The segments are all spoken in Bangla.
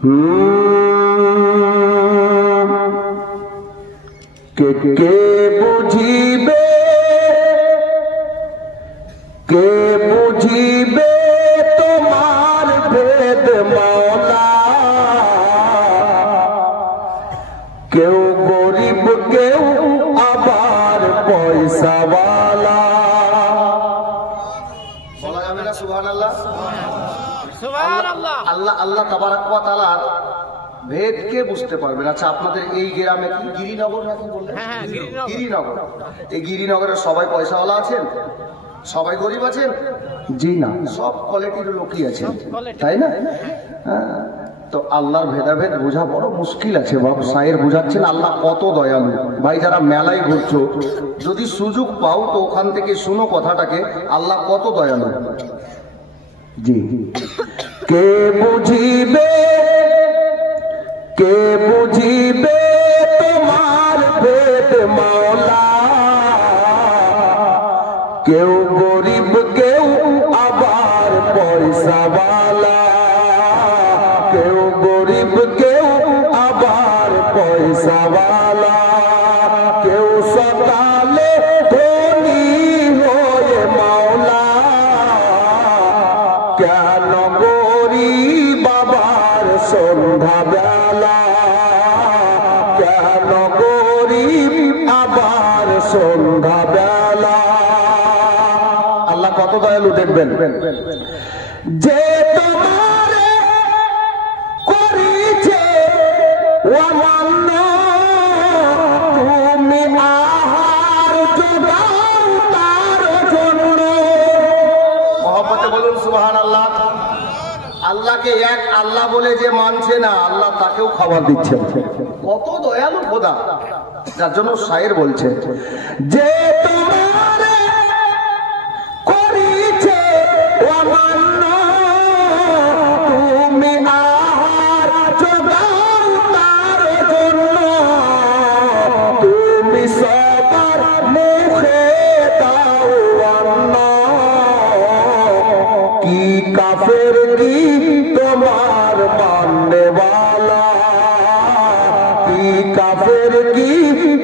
কে বুঝিবে তোমার ভেদ মাওলা, কেউ গরিব কেউ আবার পয়সাওয়ালা। বলা যাবে না সুবহানাল্লাহ? সুবহানাল্লাহ। আল্লাহ আল্লাহ তাবারাক ওয়া তাআলা ভেদকে বুঝতে পারবেন। আচ্ছা, আপনাদের এই গ্রামে কি গিরিনগর নাকি বললেন? গিরিনগর। এই গিরিনগরের সবাই পয়সাওয়ালা আছেন? সবাই গরিব আছেন? জি না, সব কোয়ালিটির লোকই আছেন, তাই না? তো আল্লাহর ভেদাভেদ বোঝা বড় মুশকিল আছে। বাবু সাহের বুঝাচ্ছেন আল্লাহ কত দয়ালু। ভাই যারা মেলায় ঘুরছো, যদি সুযোগ পাও তো ওখান থেকে শুনো কথাটাকে, আল্লাহ কত দয়ালু। জি, কে বুঝিবে তোমার ভেদ মাওলা, কেউ গরিব কেউ আবার পয়সাওয়ালা, কেউ গরিব কেউ আবার পয়সাওয়ালা, কেউ সকালে ধনী হয়ে মাওলা, কেন গরিব আবার সন্ধ্যা বেলা, কেন গরিব আবার সন্ধ্যা বেলা। আল্লাহ কত দয়ালু দেখবেন। যে তোমারে করিছে অমান্য, তুমি আহার জোগাও তার জন্য। মহব্বতে বলুন সুবহানাল্লাহ। আল্লাহকে এক আল্লাহ বলে যে মানছে না, আল্লাহ তাকেও খাবার দিচ্ছে। কত দয়ালু খোদা। যার জন্য শায়ের বলছে যে তোমারে করিছে অমান্য, তুমি আহার জোগাও তার জন্য, তুমি সবার মুখে দাও অন্ন, কি কাফের কি তোমার মাননেওয়ালা, কি কাফের কি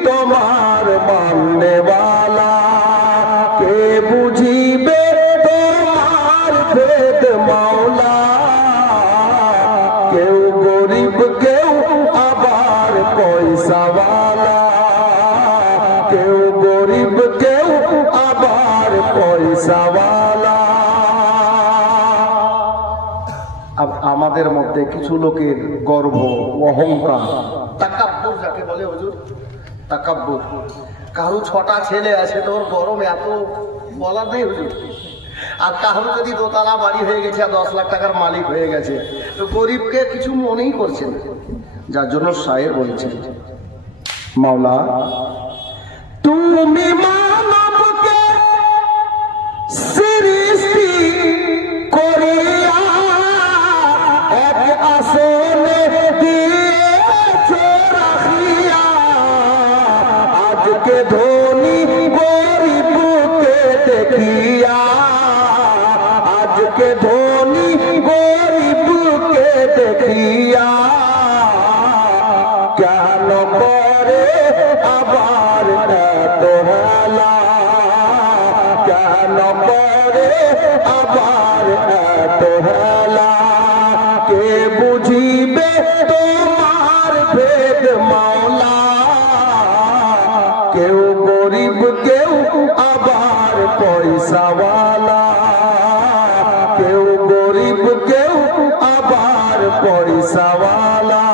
তোমার মাননেওয়ালা, কে বুঝিবে তোমার ভেদ মাওলা, কেউ গরিব কেউ আবার পয়সাওয়ালা, কেউ গরিব কেউ আবার পয়সাওয়ালা। আমাদের মধ্যে কিছু লোকের গর্ব, অহংকার, তাকাব্বুর যাকে বলে হুজুর, তাকাব্বুর। কারো 6টা ছেলে আছে, তোর গরম এত বলা নেই হুজুর। আর কারো যদি দোতলা বাড়ি হয়ে গেছে, 10 লাখ টাকার মালিক হয়ে গেছে, তো গরিবকে কিছু মনেই করছে না। যার জন্য শায়ের বলছে, মাওলা তুমি মানবকে সৃষ্টি করিয়া এক আসনে দিয়েছো রাখিয়া, আজকে ধনী গরিবকে দেখিয়া, আজকে ধনী গরিবকে দেখিয়া, কেন করে আবার এত হেলা, কেন করে আবার এত হেলা, কে বুঝিবে তোমার ভেদ মাওলা, কেউ গরিব কেউ আবার পয়সাওয়ালা, কেউ গরিব কেউ আবার পয়সাওয়ালা।